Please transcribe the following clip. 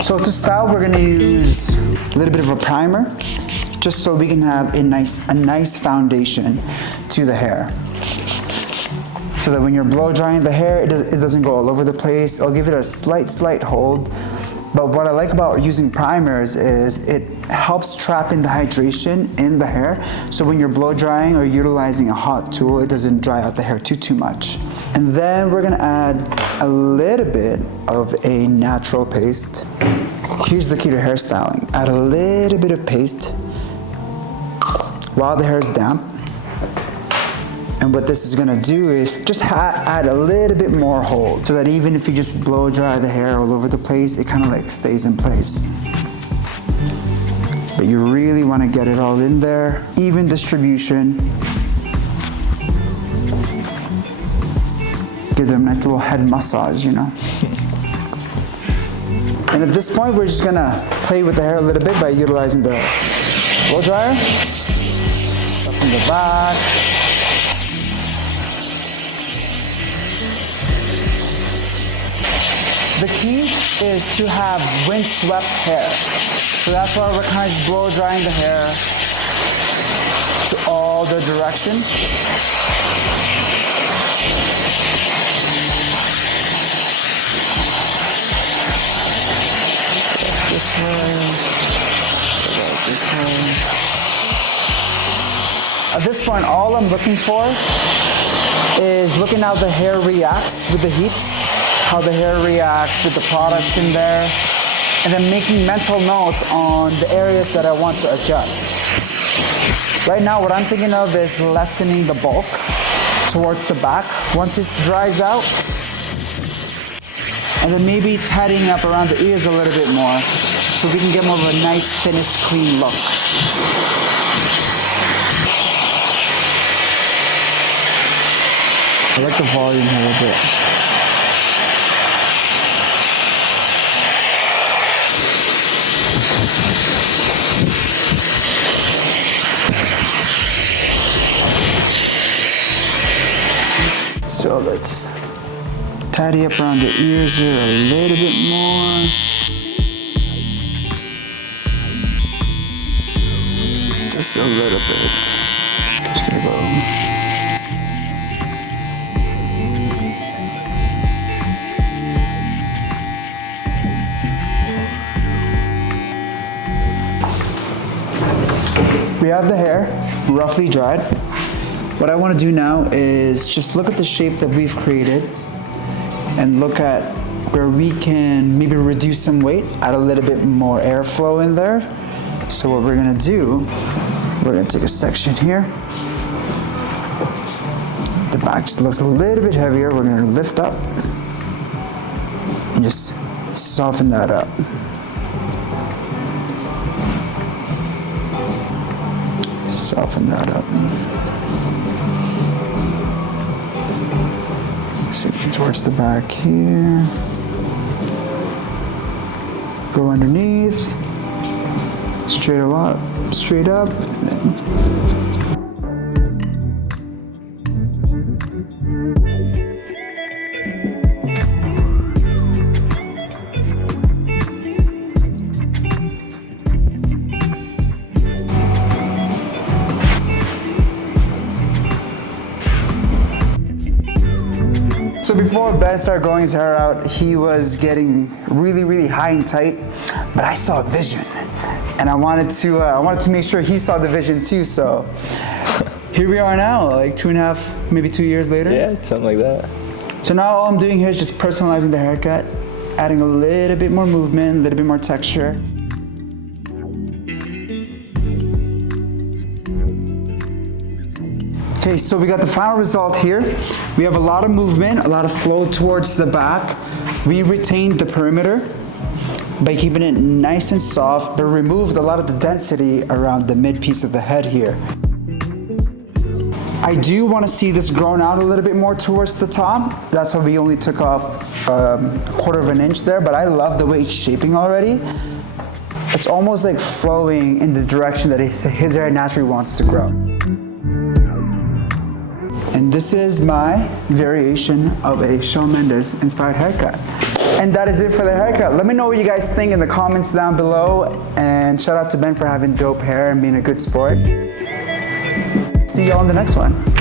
So to style, we're gonna use a little bit of a primer, just so we can have a nice foundation to the hair. So that when you're blow drying the hair, it doesn't go all over the place. I'll give it a slight hold. But what I like about using primers is it helps trap in the hydration in the hair. So when you're blow drying or utilizing a hot tool, it doesn't dry out the hair too much. And then we're gonna add a little bit of a natural paste. Here's the key to hairstyling. Add a little bit of paste while the hair is damp. And what this is gonna do is just add a little bit more hold so that even if you just blow dry the hair all over the place, it kind of like stays in place. But you really wanna get it all in there, even distribution. Give them a nice little head massage, you know? And at this point, we're just gonna play with the hair a little bit by utilizing the blow dryer. Up from the back. The key is to have windswept hair. So that's why we're kind of just blow drying the hair to all the direction. This way, this way. At this point, all I'm looking for is looking how the hair reacts with the heat, how the hair reacts with the products in there, and then making mental notes on the areas that I want to adjust. Right now, what I'm thinking of is lessening the bulk towards the back once it dries out, and then maybe tidying up around the ears a little bit more so we can get more of a nice, finished, clean look. I like the volume here a bit. So let's tidy up around the ears here a little bit more. Just a little bit. Just gonna go. We have the hair roughly dried. What I want to do now is just look at the shape that we've created and look at where we can maybe reduce some weight, add a little bit more airflow in there. So what we're gonna do, we're gonna take a section here. The back just looks a little bit heavier. We're gonna lift up and just soften that up. Soften that up. Same towards the back here. Go underneath. Straight up. So before Ben started growing his hair out, he was getting really high and tight, but I saw a vision, and I wanted to make sure he saw the vision too. So here we are now, like 2.5, maybe 2 years later. Yeah, something like that. So now all I'm doing here is just personalizing the haircut, adding a little bit more movement, a little bit more texture. Okay, so we got the final result here. We have a lot of movement, a lot of flow towards the back. We retained the perimeter by keeping it nice and soft, but removed a lot of the density around the mid piece of the head here. I do want to see this grown out a little bit more towards the top. That's why we only took off a 1/4 inch there, but I love the way it's shaping already. It's almost like flowing in the direction that his hair naturally wants to grow. And this is my variation of a Shawn Mendes inspired haircut. And that is it for the haircut. Let me know what you guys think in the comments down below. And shout out to Ben for having dope hair and being a good sport. See y'all in the next one.